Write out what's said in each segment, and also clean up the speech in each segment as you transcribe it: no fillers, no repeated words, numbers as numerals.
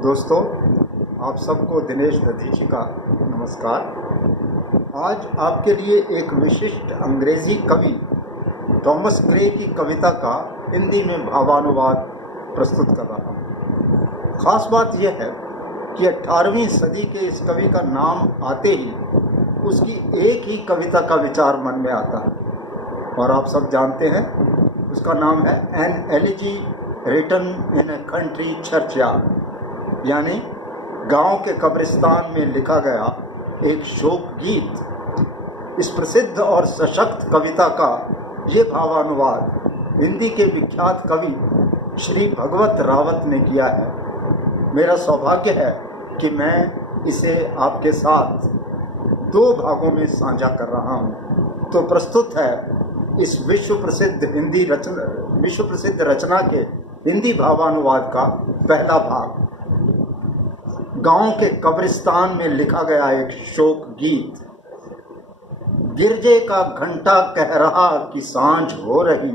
दोस्तों, आप सबको दिनेश दधीची का नमस्कार। आज आपके लिए एक विशिष्ट अंग्रेज़ी कवि थॉमस ग्रे की कविता का हिंदी में भावानुवाद प्रस्तुत कर रहा हूँ। ख़ास बात यह है कि 18वीं सदी के इस कवि का नाम आते ही उसकी एक ही कविता का विचार मन में आता है और आप सब जानते हैं, उसका नाम है an elegy written in a country churchyard, यानी गांव के कब्रिस्तान में लिखा गया एक शोक गीत। इस प्रसिद्ध और सशक्त कविता का ये भावानुवाद हिंदी के विख्यात कवि श्री भगवत रावत ने किया है। मेरा सौभाग्य है कि मैं इसे आपके साथ 2 भागों में साझा कर रहा हूँ। तो प्रस्तुत है इस विश्व प्रसिद्ध रचना के हिंदी भावानुवाद का पहला भाग। गांव के कब्रिस्तान में लिखा गया एक शोक गीत। गिरजे का घंटा कह रहा कि सांझ हो रही,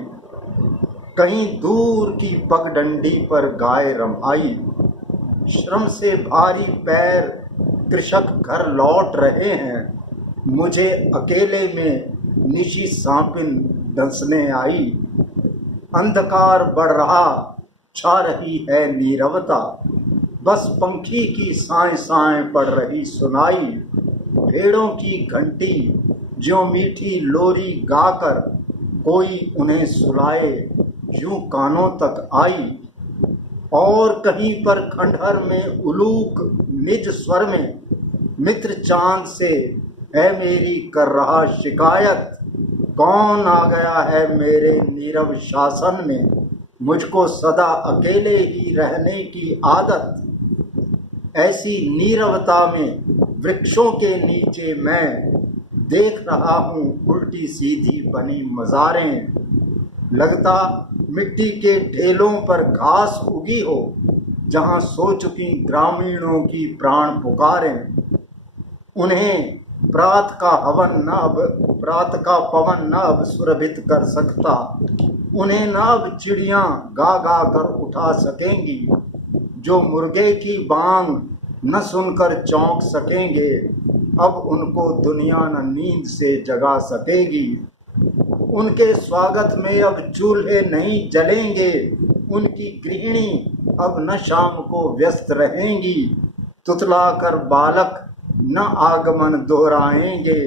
कहीं दूर की पगडंडी पर गाय रमाई। श्रम से भारी पैर कृषक घर लौट रहे हैं, मुझे अकेले में निशी सांपिन डसने आई। अंधकार बढ़ रहा, छा रही है नीरवता, बस पंखी की साएं साएं पड़ रही सुनाई। भेड़ों की घंटी ज्यों मीठी लोरी गाकर कोई उन्हें सुलाए, यूं कानों तक आई। और कहीं पर खंडहर में उलूक निज स्वर में मित्र चांद से है मेरी कर रहा शिकायत। कौन आ गया है मेरे नीरव शासन में, मुझको सदा अकेले ही रहने की आदत। ऐसी नीरवता में वृक्षों के नीचे मैं देख रहा हूँ उल्टी सीधी बनी मज़ारें। लगता मिट्टी के ढेलों पर घास उगी हो, जहाँ सो चुकी ग्रामीणों की प्राण पुकारें। उन्हें प्रात का पवन न अब सुरभित कर सकता, उन्हें न अब चिड़ियाँ गा गा कर उठा सकेंगी। जो मुर्गे की बांग न सुनकर चौंक सकेंगे, अब उनको दुनिया न नींद से जगा सकेगी। उनके स्वागत में अब चूल्हे नहीं जलेंगे, उनकी गृहिणी अब न शाम को व्यस्त रहेंगी। तुतला कर बालक न आगमन दोहराएंगे,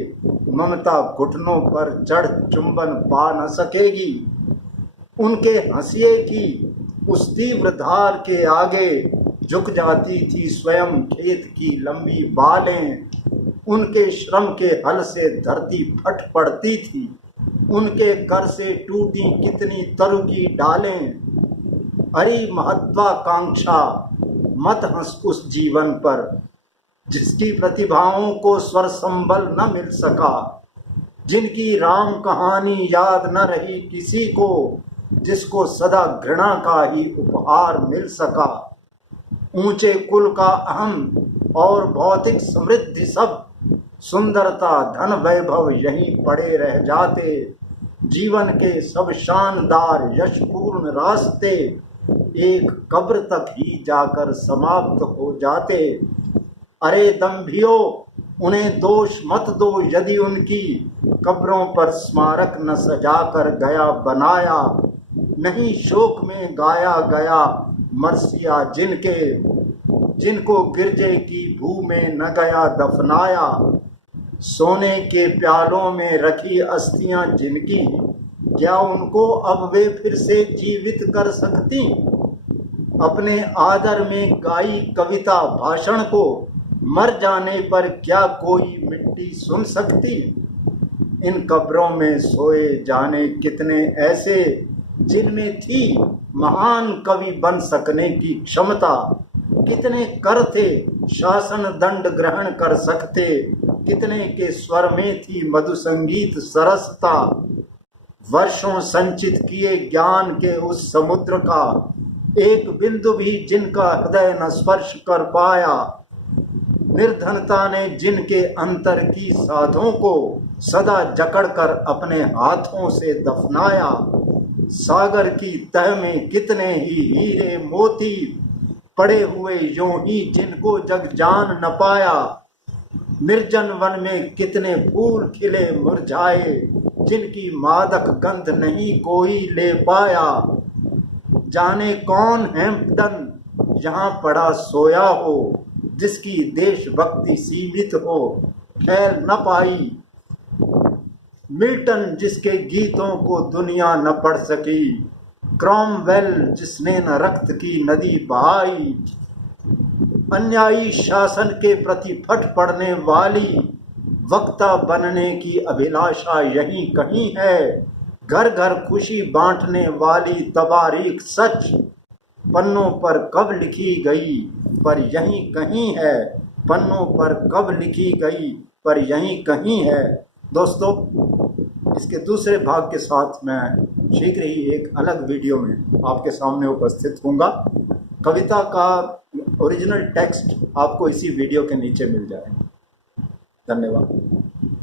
ममता घुटनों पर चढ़ चुंबन पा न सकेगी। उनके हंसिए की उस तीव्र धार के आगे झुक जाती थी स्वयं खेत की लंबी बालें। उनके श्रम के हल से धरती फट पड़ती थी, उनके कर से टूटी कितनी तरु की डालें। अरे महत्वाकांक्षा, मत हंस उस जीवन पर जिसकी प्रतिभाओं को स्वर संबल न मिल सका, जिनकी राम कहानी याद न रही किसी को, जिसको सदा घृणा का ही उपहार मिल सका। ऊंचे कुल का अहम और भौतिक समृद्धि सब, सुंदरता धन वैभव यहीं पड़े रह जाते। जीवन के सब शानदार यशपूर्ण रास्ते एक कब्र तक ही जाकर समाप्त हो जाते। अरे दंभियो, उन्हें दोष मत दो यदि उनकी कब्रों पर स्मारक न सजाकर गया बनाया। नहीं शोक में गाया गया मरसिया जिनको गिरजे की भू में न गया दफनाया। सोने के प्यालों में रखी अस्थियां जिनकी, क्या उनको अब वे फिर से जीवित कर सकती? अपने आदर में गाई कविता भाषण को मर जाने पर क्या कोई मिट्टी सुन सकती? इन कब्रों में सोए जाने कितने ऐसे जिनमें थी महान कवि बन सकने की क्षमता। कितने कर थे शासन दंड ग्रहण कर सकते, कितने के स्वर में थी मधु संगीत सरसता। वर्षों संचित किए ज्ञान के उस समुद्र का एक बिंदु भी जिनका हृदय न स्पर्श कर पाया। निर्धनता ने जिनके अंतर की साधों को सदा जकड़कर अपने हाथों से दफनाया। सागर की तह में कितने ही हीरे मोती पड़े हुए यूं ही जिनको जग जान न पाया। निर्जन वन में कितने फूल खिले मुरझाए, जिनकी मादक गंध नहीं कोई ले पाया। जाने कौन हैम्पटन यहाँ पड़ा सोया हो, जिसकी देशभक्ति सीमित हो फैल न पाई। मिल्टन जिसके गीतों को दुनिया न पढ़ सकी, क्रॉमवेल जिसने न रक्त की नदी बहाई। अन्यायी शासन के प्रति फट पड़ने वाली, वक्ता बनने की अभिलाषा यहीं कहीं है। घर घर खुशी बांटने वाली तवारीख सच, पन्नों पर कब लिखी गई पर यहीं कहीं है। पन्नों पर कब लिखी गई पर यहीं कहीं है। दोस्तों, इसके दूसरे भाग के साथ मैं शीघ्र ही एक अलग वीडियो में आपके सामने उपस्थित होऊंगा। कविता का ओरिजिनल टेक्स्ट आपको इसी वीडियो के नीचे मिल जाएगा। धन्यवाद।